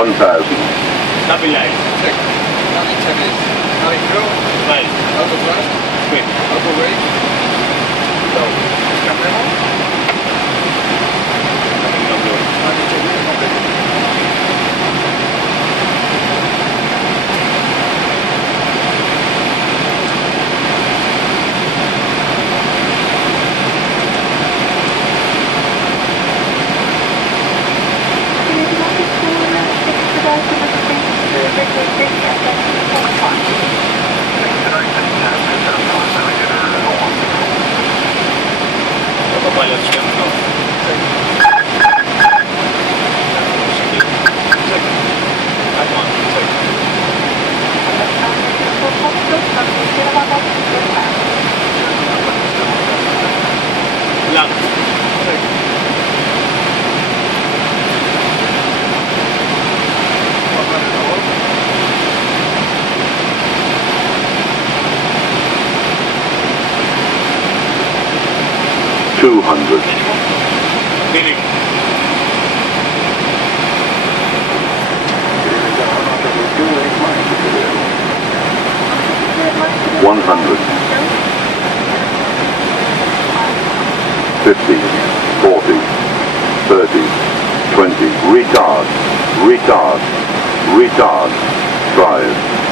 1000. Stabilize. Check. Navig check is. Navig through. Right. Auto thrust. Quick. Auto brake. Low. Camera. Navig check is complete. 200. Meaning. 100. 50, 40, 30, 20, retard, retard, retard, 5,